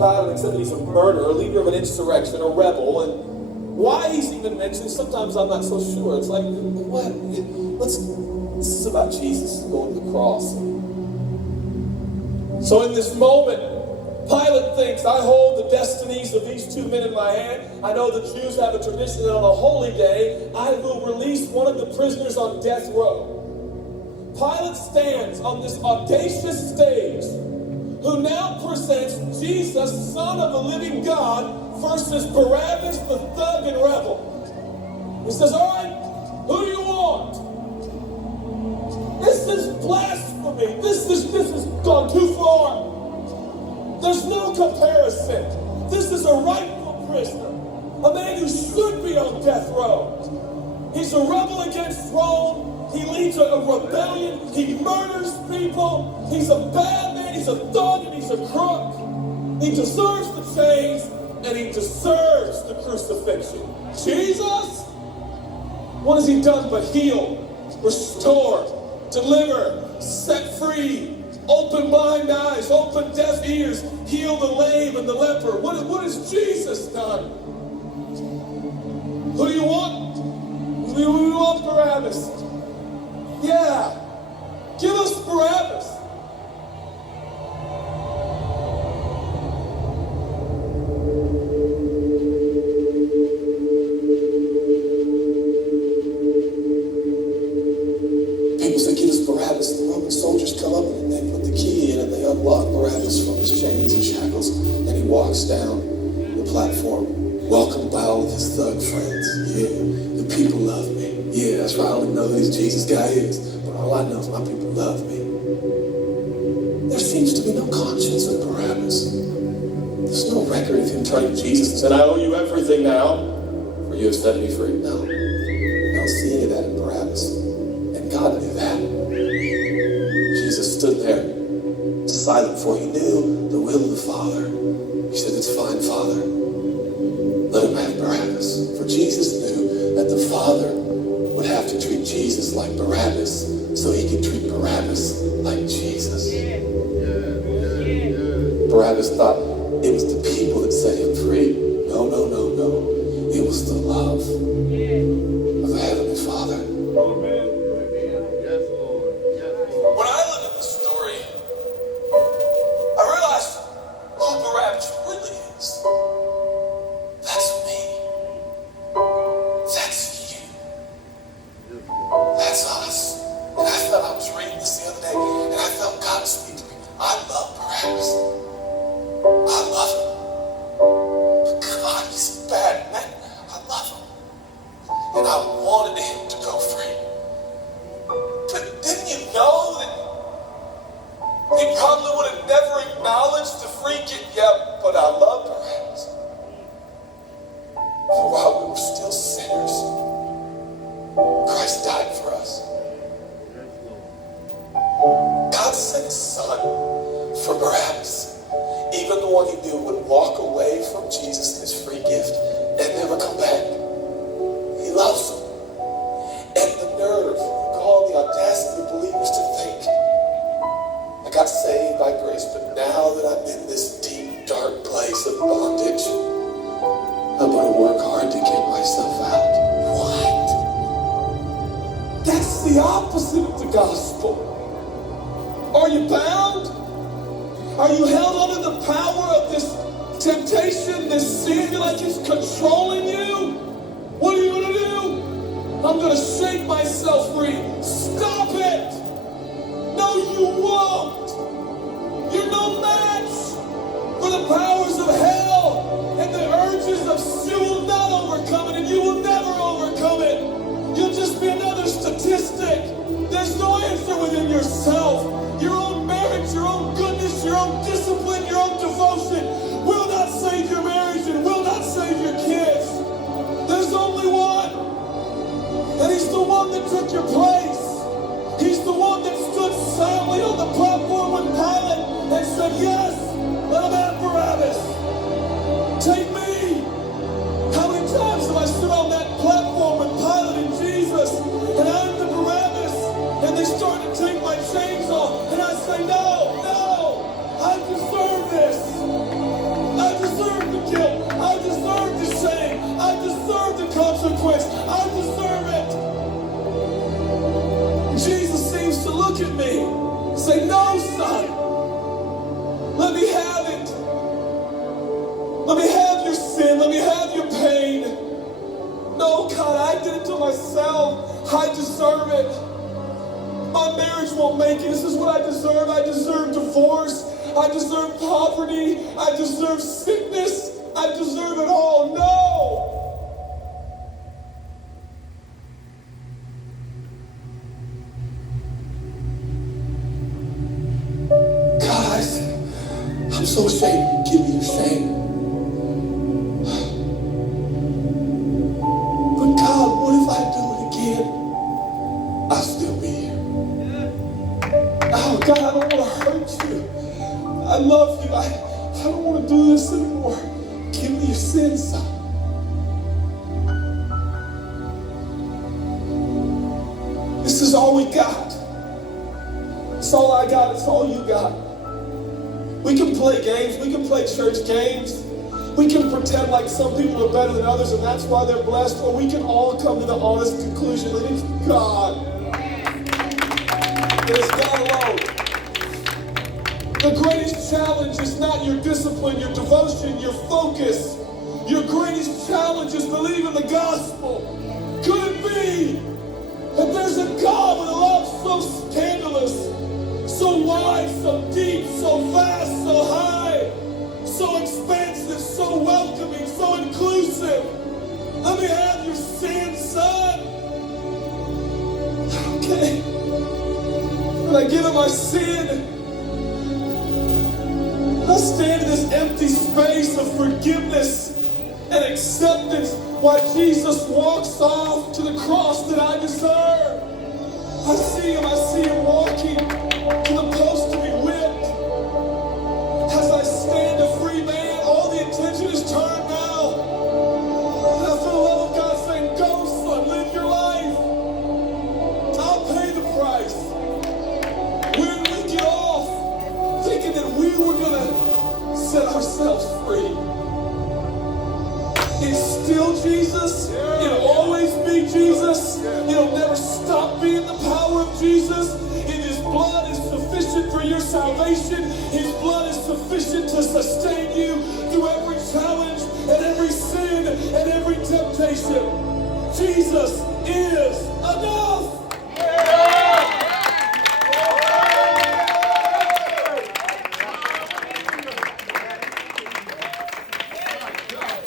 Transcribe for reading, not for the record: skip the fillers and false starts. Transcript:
except that he's a murderer, a leader of an insurrection, a rebel, and why he's even mentioned, sometimes I'm not so sure. It's like, what? This is about Jesus going to the cross. So in this moment, Pilate thinks, I hold the destinies of these two men in my hand. I know the Jews have a tradition that on a holy day, I will release one of the prisoners on death row. Pilate stands on this audacious stage, who now presents Jesus, Son of the living God, versus Barabbas, the thug and rebel. He says, all right, who do you want? This is blasphemy. This has gone too far. There's no comparison. This is a rightful prisoner, a man who should be on death row. He's a rebel against Rome. He leads a rebellion. He murders people. He's a bad man. He's a thug and he's a crook. He deserves the chains and he deserves the crucifixion. Jesus? What has he done but heal, restore, deliver, set free, open blind eyes, open deaf ears, heal the lame and the leper? What has Jesus done? Who do you want? We want Barabbas. Yeah, give us Barabbas. People say, give us Barabbas. The Roman soldiers come up and they put the key in and they unlock Barabbas from his chains and shackles, and he walks down the platform, welcomed by all of his thug friends. Yeah, the people love me. Yeah, that's right. I don't even know who this Jesus guy is, but all I know is my people love me. There seems to be no conscience in Barabbas. There's no record of him turning to Jesus and saying, I owe you everything now, for you have set me free. No. I don't see any of that in Barabbas. And God knew that. Jesus stood there, silent, for he knew the will of the Father. He said, it's fine, Father. Let him have Barabbas. For Jesus knew that the Father would have to treat Jesus like Barabbas so he could treat Barabbas like Jesus. Barabbas thought it was the people that set him free. No. It was the love of the Heavenly Father. When I look at this story, I realized who Barabbas really is. That's me. That's you. That's us. And I felt, I was reading this the other day, and I felt God speak to me. I love Barabbas. I love him. But God, he's a bad man. I love him. And I wanted him to go free. But didn't you know that he probably would have never acknowledged the free gift? Yeah, but I love Barabbas. For while we were still sinners, Christ died for us. God sent his son for Barabbas, even the one he knew would walk away from Jesus and his free gift and never come back. He loves him. And the nerve, the audacity of believers to think, I got saved by grace, but now that I'm in this deep, dark place of bondage, I'm going to work hard to get myself out. What? That's the opposite of the gospel. Are you bound? Are you held under the power of this temptation, this sin, like it's controlling you? What are you going to do? I'm going to shake myself free. Stop it! No, you won't! You're no match for the powers of hell and the urges of sin. You will not overcome it, and you will never overcome it. You'll just be another statistic. There's no answer within yourself. Your own merit, your own goodness, your own discipline, your own devotion will not save your marriage and will not save your kids. There's only one. And he's the one that took your place. He's the one that stood silently on the platform with Pilate and said, yes, let him have Barabbas. Take me. How many times have I stood on that look at me. Say, no, son. Let me have it. Let me have your sin. Let me have your pain. No, God, I did it to myself. I deserve it. My marriage won't make it. This is what I deserve. I deserve divorce. I deserve poverty. I deserve sickness. I deserve it all. No. God, I'm so ashamed. Give me your shame. But God, what if I do it again? I'll still be here. Oh, God, I don't want to hurt you. I love you. I don't want to do this anymore. Give me your sin, son. This is all we got. It's all I got. It's all you got. We can play games. We can play church games. We can pretend like some people are better than others and that's why they're blessed. Or we can all come to the honest conclusion that it's God. That it's God alone. The greatest challenge is not your discipline, your devotion, your focus. Your greatest challenge is believing the gospel. Could it be that there's a God with a love so scandalous, so wide, so deep, so vast, so high, so expansive, so welcoming, so inclusive? Let me have your sin, son. Okay. And I give him my sin. I stand in this empty space of forgiveness and acceptance while Jesus walks off to the cross that I deserve. I see him walking to the post to be whipped. As I stand a free man, all the attention is turned now. And I feel the love of God saying, go son, live your life. I'll pay the price. Where did we get off thinking that we were going to set ourselves free? It's still Jesus. It'll always be Jesus. It'll never stop being the power of Jesus. And his blood is sufficient for your salvation. His blood is sufficient to sustain you through every challenge and every sin and every temptation. Jesus is enough.